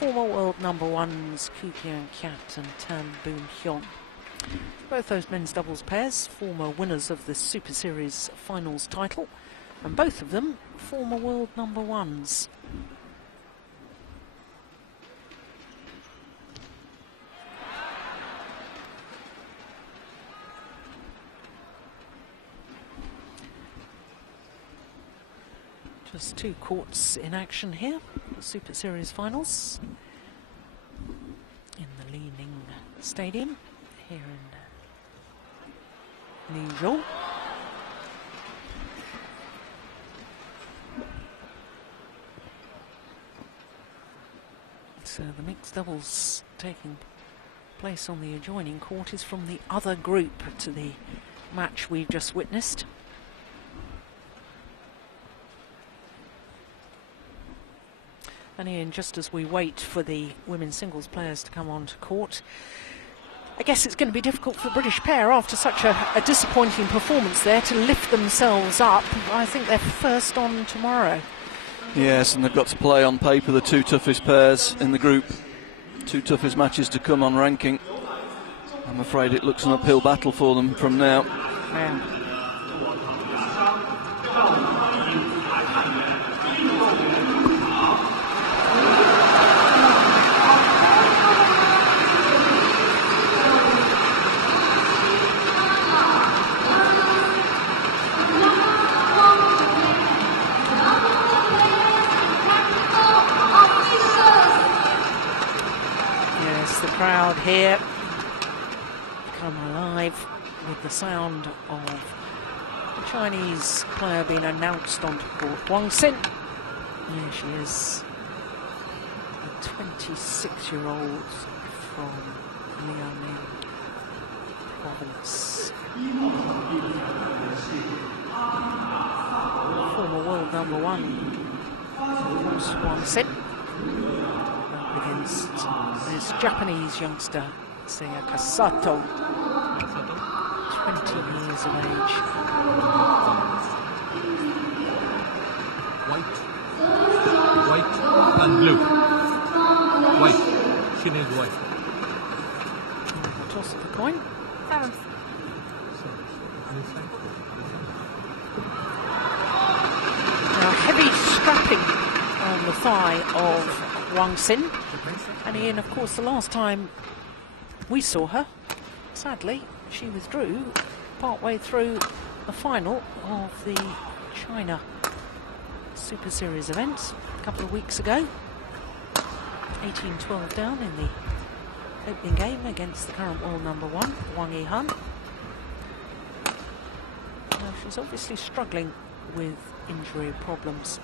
former world number ones Koo Kyung-kat and Tan Boon-hyun. Both those men's doubles pairs, former winners of the Super Series finals title, and both of them former world number ones. Just two courts in action here, the Super Series finals, in the Li Ning Stadium here in Lizhou. So the mixed doubles taking place on the adjoining court is from the other group to the match we've just witnessed. And Ian, just as we wait for the women's singles players to come onto court, I guess it's going to be difficult for the British pair after such a disappointing performance there to lift themselves up. I think they're first on tomorrow. Yes, and they've got to play on paper the two toughest pairs in the group. Two toughest matches to come on ranking. I'm afraid it looks an uphill battle for them from now. Yeah. Crowd here come alive with the sound of the Chinese player being announced onto court. Wang Xin, here she is, a 26-year-old from Liaoning province, former world number one, Wang Xin, against this Japanese youngster, Sayaka Sato, 20 years of age. White and blue. White. She needs white. Toss of the coin. Now, heavy strapping on the thigh of Wang Xin. And Ian, of course, the last time we saw her, sadly, she withdrew partway through the final of the China Super Series event a couple of weeks ago. 18-12 down in the opening game against the current world number one, Wang Yihan. Now, she's obviously struggling with injury problems.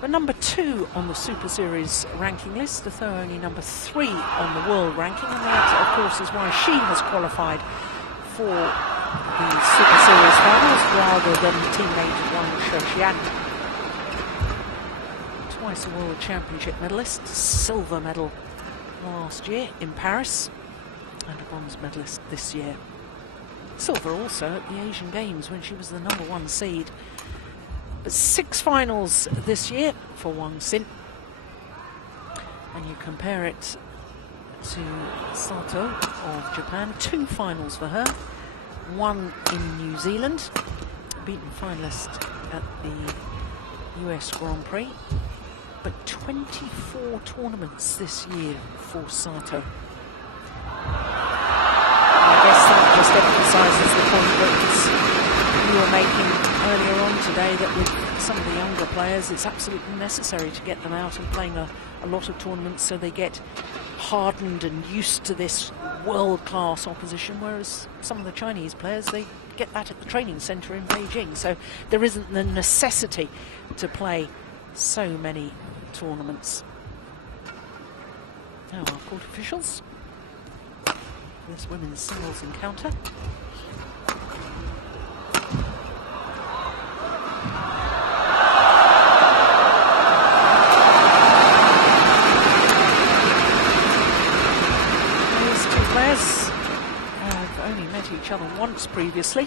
But number 2 on the Super Series ranking list, although only number 3 on the world ranking, and that, of course, is why she has qualified for the Super Series finals rather than teammate Wang Shouxian. Twice a World Championship medalist, silver medal last year in Paris, and a bronze medalist this year. Silver also at the Asian Games when she was the number 1 seed. But 6 finals this year for Wang Xin. And you compare it to Sato of Japan, 2 finals for her. 1 in New Zealand, beaten finalist at the US Grand Prix. But 24 tournaments this year for Sato. I guess that just emphasises the point that you were making earlier on today, that with some of the younger players it's absolutely necessary to get them out and playing a lot of tournaments so they get hardened and used to this world-class opposition, whereas some of the Chinese players, they get that at the training centre in Beijing, so there isn't the necessity to play so many tournaments. Now our court officials for this women's singles encounter. Each other once previously,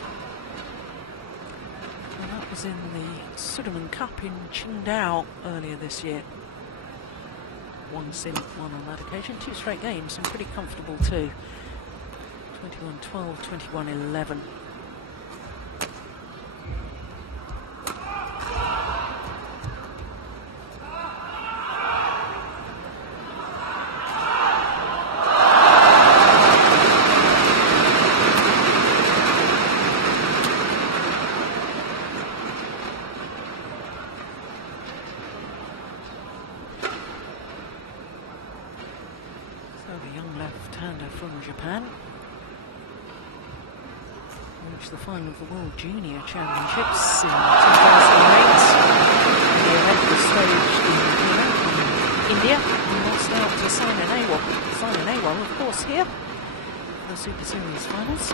and that was in the Sudirman Cup in Qingdao earlier this year. Wang-Xin won on that occasion. 2 straight games, and pretty comfortable too. 21-12, 21-11. Japan reached the final of the World Junior Championships in 2008. The event was staged in India and lost out to Simon Awal. Simon Awal, of course, here for the Super Series finals.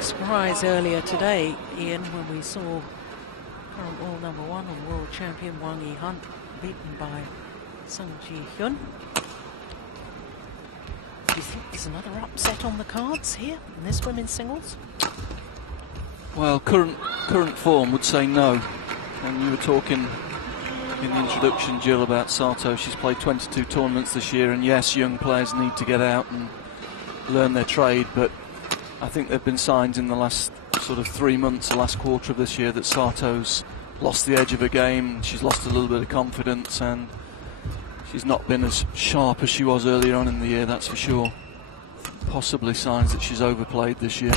Surprise earlier today, Ian, when we saw current world number 1 and world champion Wang Yihan beaten by Sung Ji-hyun. Do you think there's another upset on the cards here in this women's singles? Well, current form would say no. And you were talking in the introduction, Jill, about Sato. She's played 22 tournaments this year, and yes, young players need to get out and learn their trade, but I think there have been signs in the last sort of 3 months, the last quarter of this year, that Sato's lost the edge of her game. She's lost a little bit of confidence, and she's not been as sharp as she was earlier on in the year, that's for sure. Possibly signs that she's overplayed this year.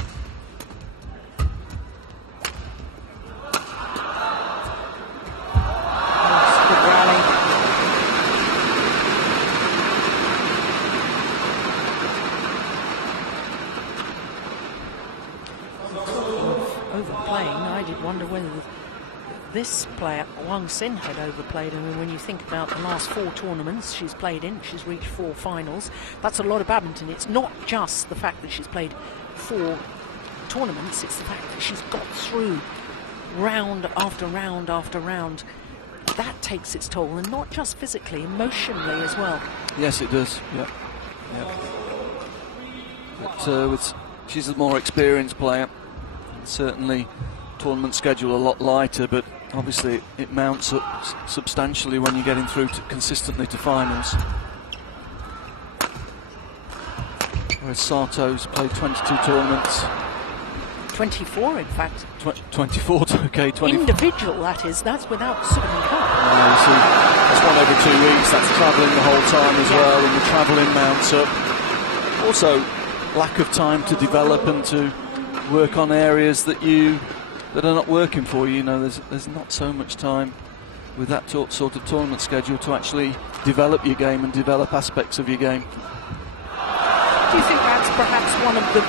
This player, Wang-Xin, had overplayed. I mean, when you think about the last 4 tournaments she's played in, she's reached 4 finals. That's a lot of badminton. It's not just the fact that she's played 4 tournaments, it's the fact that she's got through round after round after round. That takes its toll, and not just physically, emotionally as well. Yes, it does, yeah. But she's a more experienced player. Certainly tournament schedule a lot lighter, but obviously it mounts up substantially when you're getting through consistently to finals. Whereas Sato's played 22 tournaments. 24, in fact. 24, okay. 20. Individual, that is. That's without Superman Cup. You see, that's 1 every 2 weeks. That's travelling the whole time as well, and the travelling mounts up. Also, lack of time to develop and to work on areas that are not working for you. You know, there's not so much time with that sort of tournament schedule to actually develop your game and develop aspects of your game. Do you think that's perhaps one of the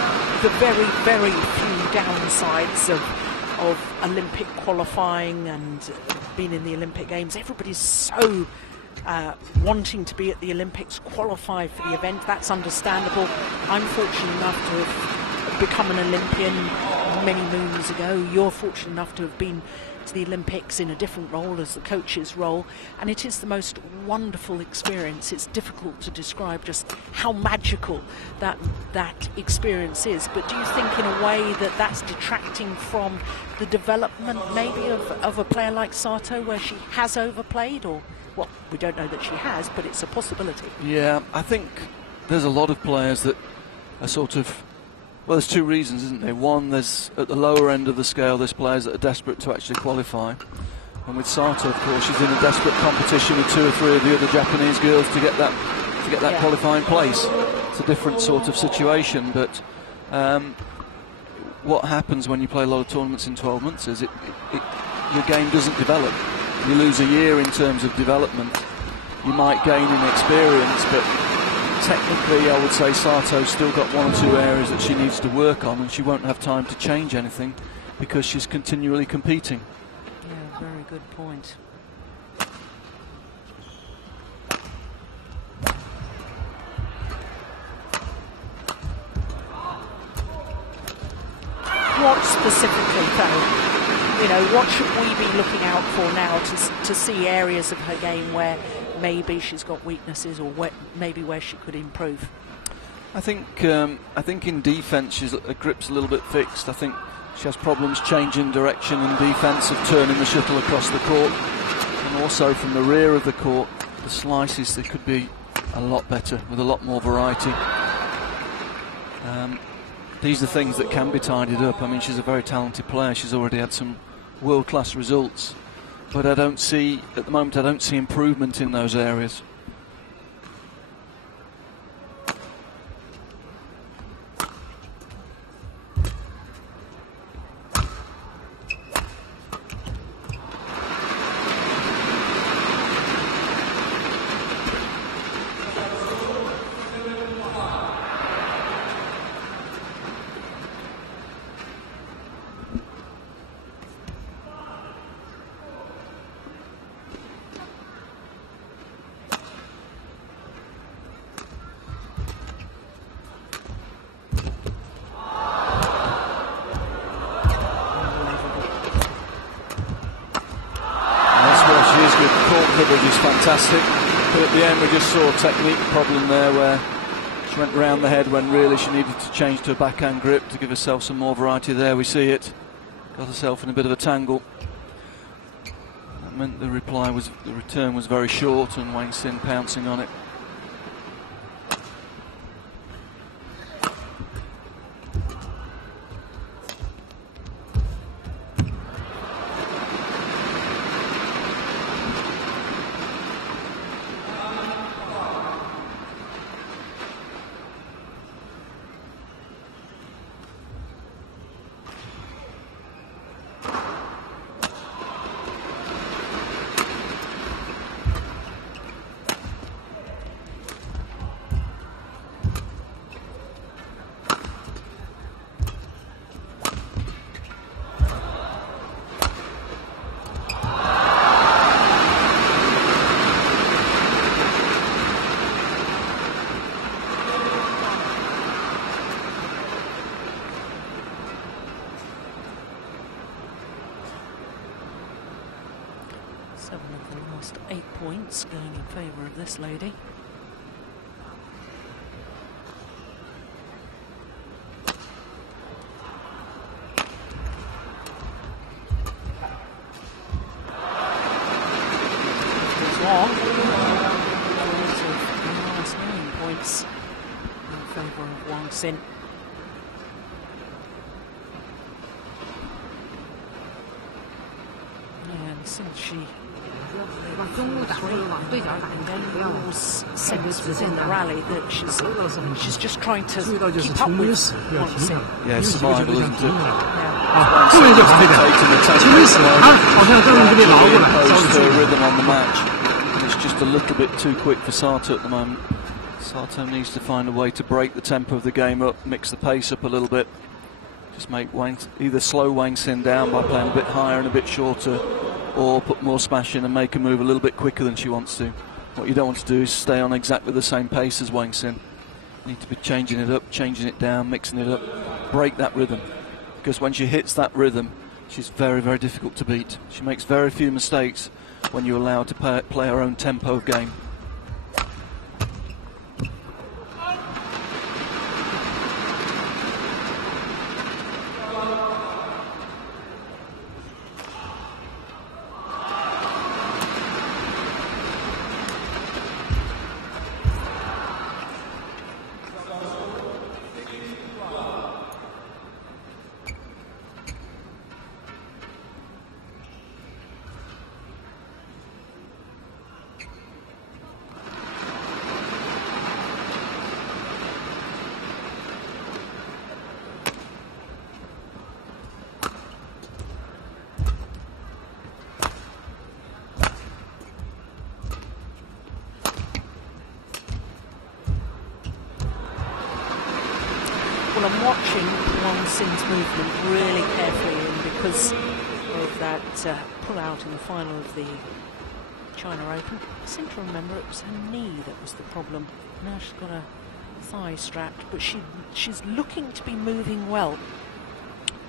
very, very few downsides of Olympic qualifying and being in the Olympic Games? Everybody's so wanting to be at the Olympics, qualify for the event. That's understandable. I'm fortunate enough to have become an Olympian many moons ago. You're fortunate enough to have been to the Olympics in a different role, as the coach's role, and it is the most wonderful experience. It's difficult to describe just how magical that experience is. But do you think in a way that that's detracting from the development maybe of a player like Sato, where she has overplayed? Or, well, we don't know that she has, but it's a possibility. Yeah, I think there's a lot of players that are sort of Well, there's two reasons, isn't there? One, there's at the lower end of the scale, there's players that are desperate to actually qualify. And with Sato, of course, she's in a desperate competition with 2 or 3 of the other Japanese girls to get that qualifying place. It's a different sort of situation, but what happens when you play a lot of tournaments in 12 months is your game doesn't develop. You lose a year in terms of development. You might gain in experience, but technically I would say Sato's still got 1 or 2 areas that she needs to work on, and she won't have time to change anything because she's continually competing. Yeah, very good point. What specifically, though, you know, what should we be looking out for now to see areas of her game where maybe she's got weaknesses, or maybe where she could improve? I think in defence her grip's a little bit fixed. I think she has problems changing direction in defence, of turning the shuttle across the court, and also from the rear of the court, the slices, they could be a lot better with a lot more variety. These are things that can be tidied up. I mean, she's a very talented player. She's already had some world-class results, but at the moment I don't see improvement in those areas. Is fantastic, but at the end we just saw a technique problem there where she went round the head when really she needed to change to a backhand grip to give herself some more variety. There we see it, got herself in a bit of a tangle. That meant the return was very short, and Wang Xin pouncing on it. Going in favour of this lady. Minus 9 points in favour of Wang Xin. And since she sense within the rally that she's just trying to keep up with Wang Xin. Yeah, survival, isn't it? Her rhythm on the match. It's just a little bit too quick for Sato at the moment. Sato needs to find a way to break the tempo of the game up, mix the pace up a little bit. Just make either slow Wang Xin down by playing a bit higher and a bit shorter, or put more smash in and make her move a little bit quicker than she wants to. What you don't want to do is stay on exactly the same pace as Wang Xin. You need to be changing it up, changing it down, mixing it up, break that rhythm. Because when she hits that rhythm, she's very, very difficult to beat. She makes very few mistakes when you allow her to play her own tempo of game. watching Wang Xin's movement really carefully, and because of that pull-out in the final of the China Open, I seem to remember it was her knee that was the problem. Now she's got a thigh strapped, but she's looking to be moving well.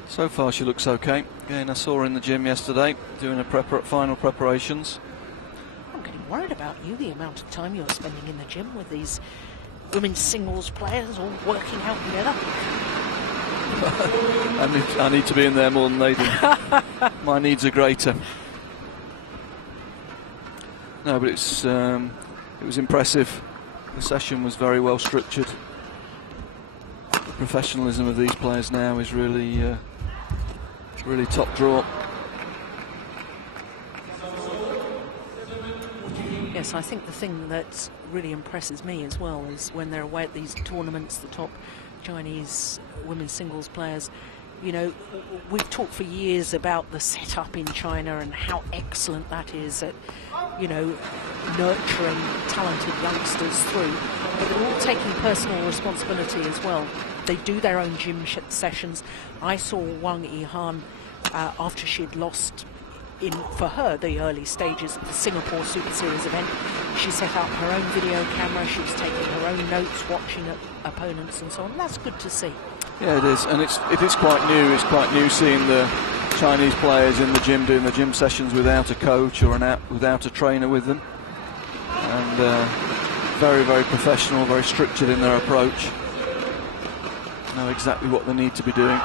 So far she looks okay. Again, I saw her in the gym yesterday doing her final preparations. I'm getting worried about you, the amount of time you're spending in the gym with these women's singles players all working out together. I need to be in there more than they do. My needs are greater. No, but it was impressive. The session was very well structured. The professionalism of these players now is really top draw. Yes, I think the thing that really impresses me as well is when they're away at these tournaments, the top Chinese women's singles players, you know, we've talked for years about the setup in China and how excellent that is at, you know, nurturing talented youngsters through, but they're all taking personal responsibility as well. They do their own gym sessions. I saw Wang Yihan after she'd lost for her the early stages of the Singapore Superseries event. She set up her own video camera, she was taking her own notes, watching opponents and so on. That's good to see. Yeah, it is, and it is quite new. It's quite new seeing the Chinese players in the gym doing the gym sessions without a coach or without a trainer with them, and very, very professional, very structured in their approach. Know exactly what they need to be doing.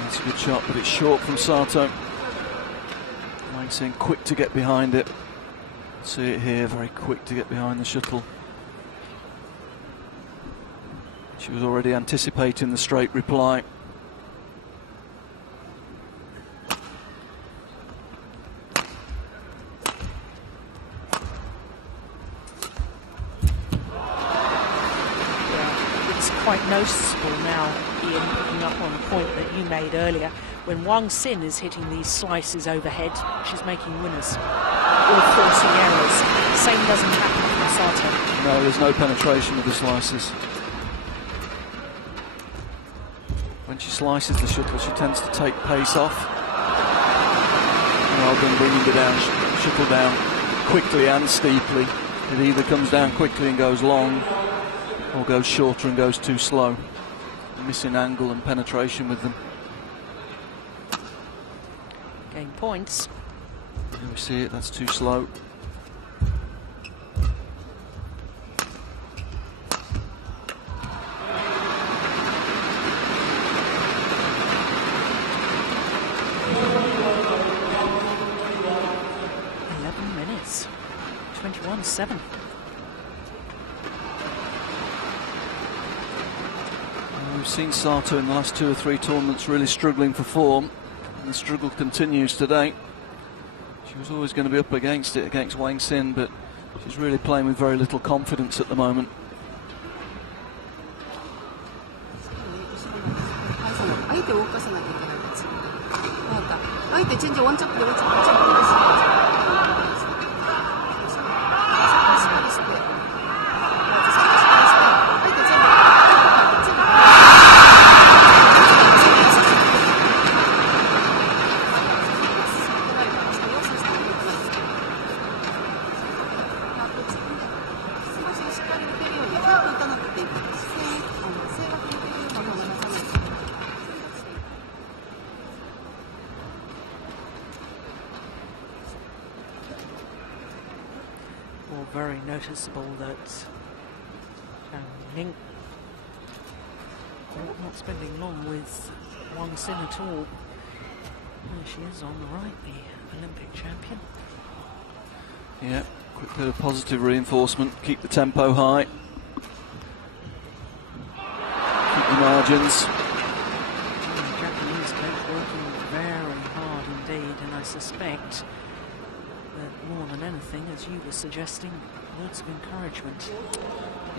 That's a good shot, but it's short from Sato. Wang Xin quick to get behind it. See it here, very quick to get behind the shuttle. She was already anticipating the straight reply. It's quite noticeable now, Ian, picking up on a point that you made earlier. When Wang Xin is hitting these slices overhead, she's making winners or forcing errors. Same doesn't happen from Sato. No, there's no penetration with the slices. When she slices the shuttle, she tends to take pace off, rather than bringing the shuttle down quickly and steeply. It either comes down quickly and goes long, or goes shorter and goes too slow. Missing angle and penetration with them. Gain points. Here we see it, that's too slow. Minutes, 21-7. We've seen Sato in the last 2 or 3 tournaments really struggling for form, and the struggle continues today. She was always going to be up against it against Wang Xin, but she's really playing with very little confidence at the moment. Very noticeable that Ning not spending long with Wang Xin at all. There she is on the right, the Olympic champion. Yeah, quick bit of positive reinforcement, keep the tempo high, keep the margins. The Japanese coach working very hard indeed, and I suspect that more than anything, as you were suggesting, words of encouragement.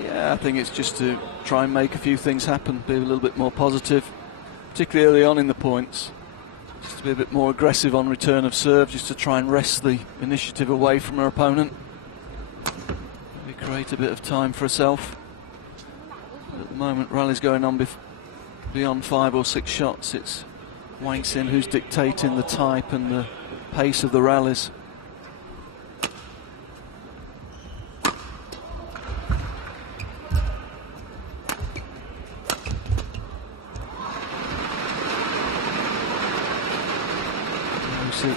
Yeah, I think it's just to try and make a few things happen, be a little bit more positive, particularly early on in the points. just to be a bit more aggressive on return of serve, just to try and wrest the initiative away from her opponent. Maybe create a bit of time for herself. At the moment, rally's going on beyond 5 or 6 shots. It's Wang-Xin who's dictating the type and the pace of the rallies. She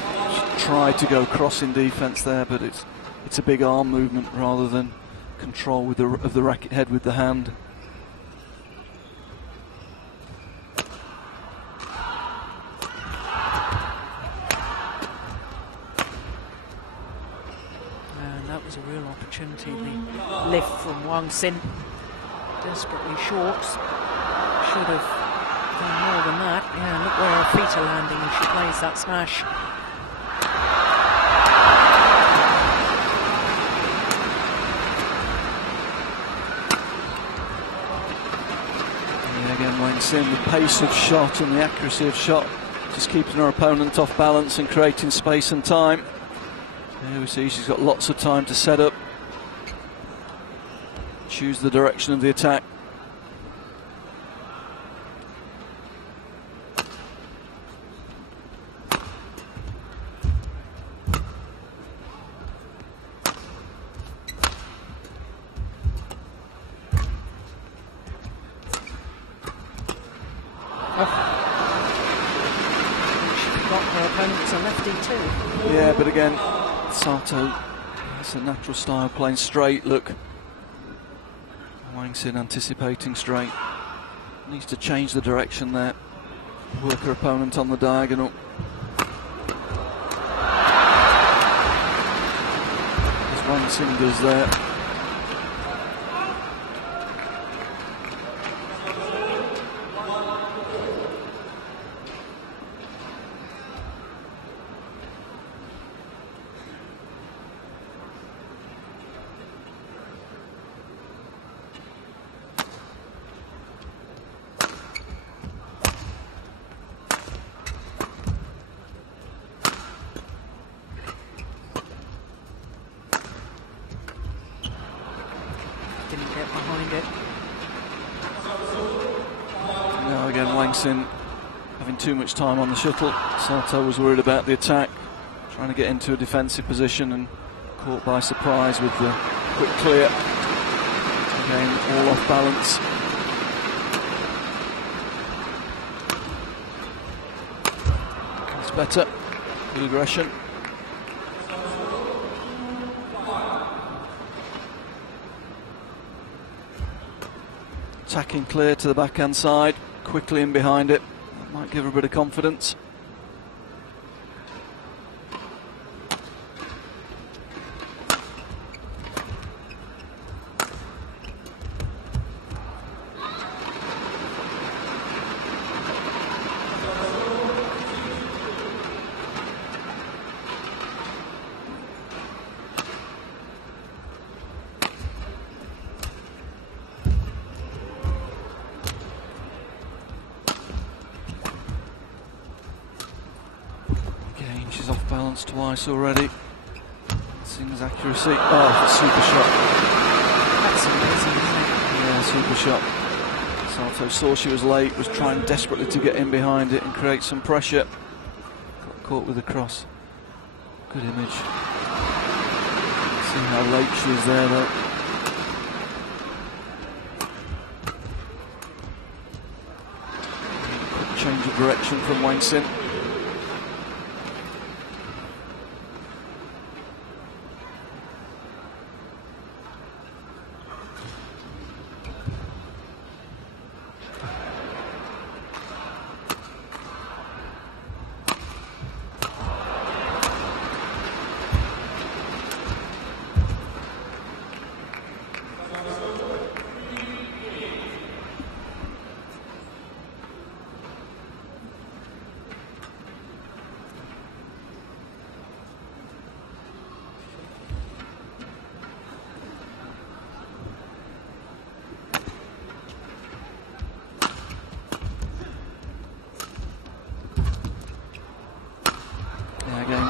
tried to go crossing defence there, but it's a big arm movement rather than control of the racket head with the hand. And that was a real opportunity. The lift from Wang-Xin, desperately short. Should have done more than that. Yeah, look where her feet are landing as she plays that smash. Again, Wang-Xin, the pace of shot and the accuracy of shot, just keeping her opponent off balance and creating space and time. Here we see she's got lots of time to set up, choose the direction of the attack. Yeah, but again, Sato has a natural style playing straight. Look, Wang-Xin anticipating straight. Needs to change the direction there. Work her opponent on the diagonal. As Wang-Xin does there. Having too much time on the shuttle. Sato was worried about the attack, trying to get into a defensive position and caught by surprise with the quick clear. Again, all off balance. It's better. Good aggression. Attacking clear to the backhand side, quickly in behind it. That might give her a bit of confidence. She's off balance twice already. Singh's accuracy. Oh, super shot. That's amazing, isn't it? Yeah, super shot. Sato saw she was late, was trying desperately to get in behind it and create some pressure. Got caught with the cross. Good image. See how late she is there though. Quick change of direction from Wang-Xin.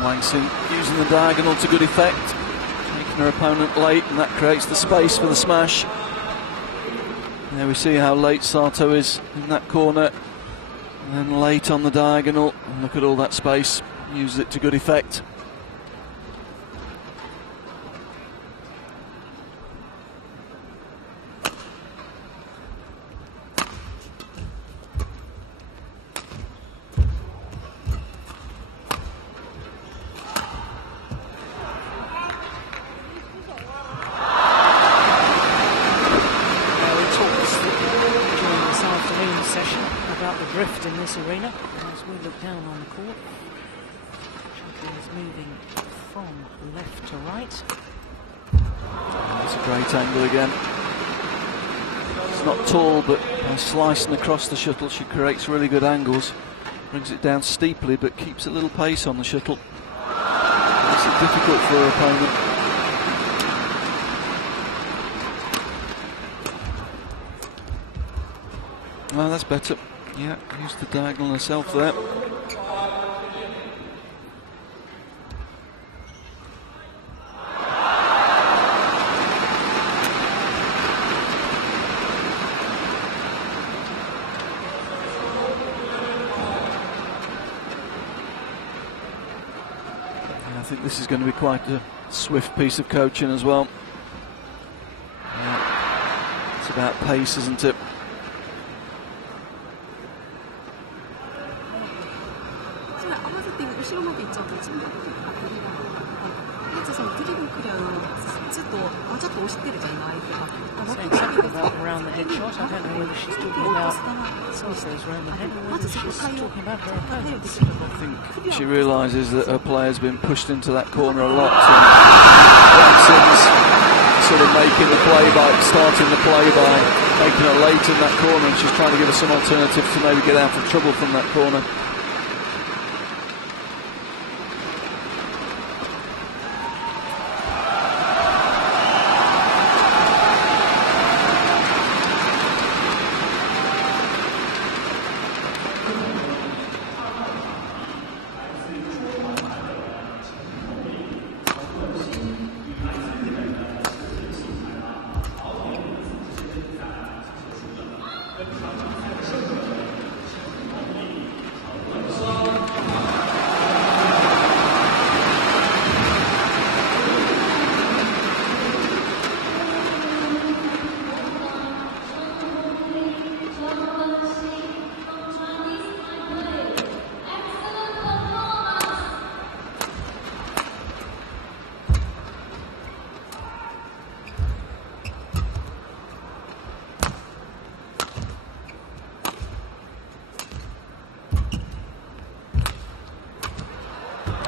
Wang-Sin using the diagonal to good effect, taking her opponent late, and that creates the space for the smash. And there we see how late Sato is in that corner, and then late on the diagonal, and look at all that space, uses it to good effect. Drift in this arena as we look down on the court. Champion is moving from left to right. That's a great angle again. It's not tall, but by slicing across the shuttle she creates really good angles. Brings it down steeply but keeps a little pace on the shuttle. Makes it difficult for her opponent. Well, that's better. Yeah, used the diagonal herself there. And I think this is going to be quite a swift piece of coaching as well. Yeah, it's about pace, isn't it? Around the head shot. I don't know whether she's talking about Sato's around the head or whether she's talking about her opponents. I think she realises that her player's been pushed into that corner a lot, and Wang-Sin's sort of making the play by starting the play by making her late in that corner, and she's trying to give her some alternatives to maybe get out of trouble from that corner.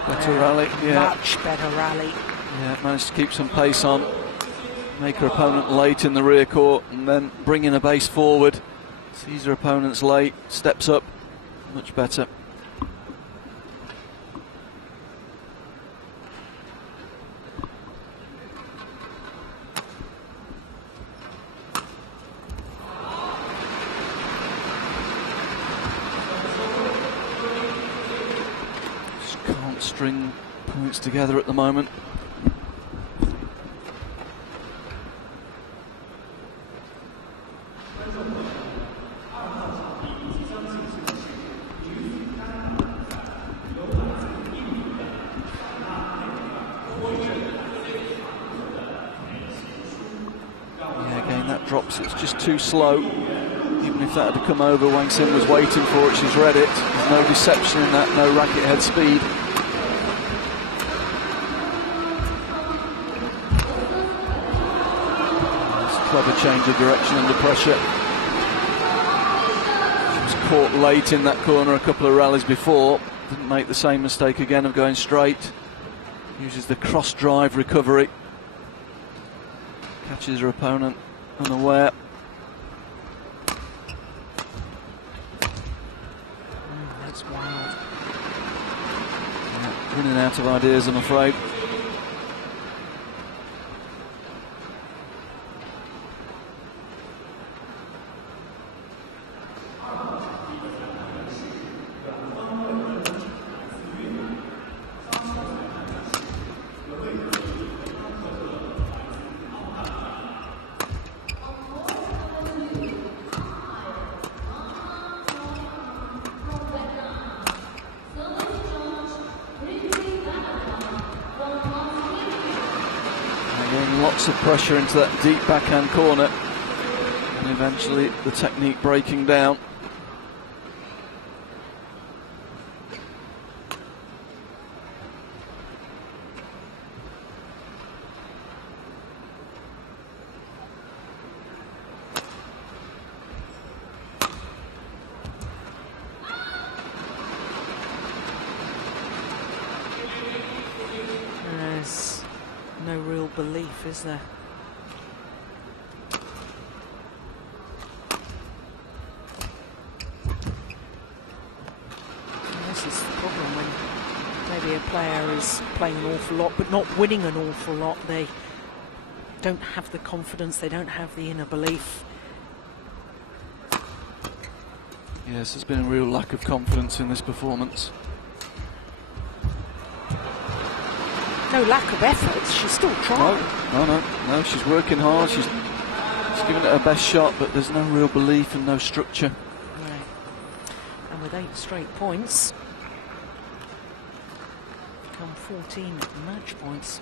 Better rally, yeah. Much better rally. Yeah, managed to keep some pace on, make her opponent late in the rear court, and then bring in a base forward. Sees her opponent's late, steps up, much better. Can't string points together at the moment. Yeah, again that drops, it's just too slow. Even if that had come over, Wang-Sin was waiting for it, she's read it. There's no deception in that, no racket head speed. It's a clever change of direction under pressure. She was caught late in that corner a couple of rallies before. Didn't make the same mistake again of going straight. Uses the cross drive recovery. Catches her opponent unaware. That's wild. Yeah, running out of ideas, I'm afraid. lots of pressure into that deep backhand corner, and eventually the technique breaking down. There's no real belief, is there? And this is the problem when maybe a player is playing an awful lot but not winning an awful lot. They don't have the confidence, they don't have the inner belief. Yes, there's been a real lack of confidence in this performance. No lack of effort, she's still trying. No, she's working hard, she's giving it her best shot, but there's no real belief and no structure. No. And with 8 straight points, become 14 match points.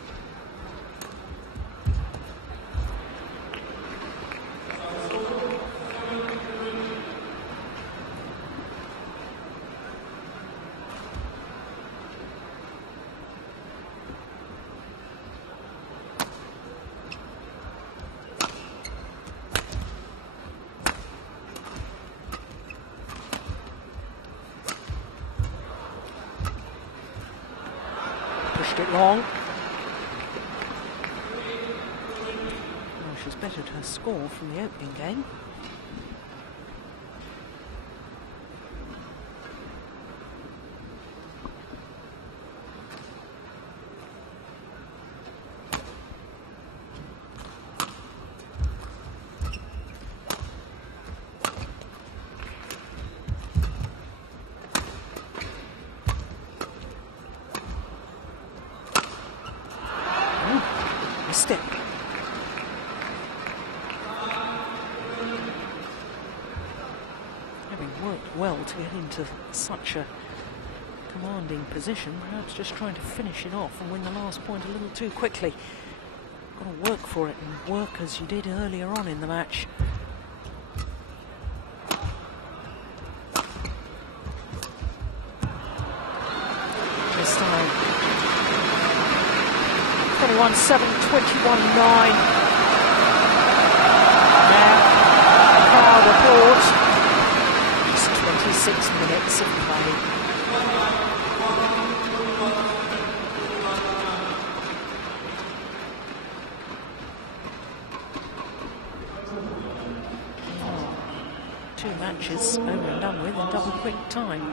Pushed it long. Well, she's bettered her score from the opening game. Missed it. Having worked well to get into such a commanding position, perhaps just trying to finish it off and win the last point a little too quickly. Got to work for it and work as you did earlier on in the match. This time 21-7, 21-9. Now, crowd applause. It's 26 minutes of play. Oh, 2 matches over and done with in double quick time.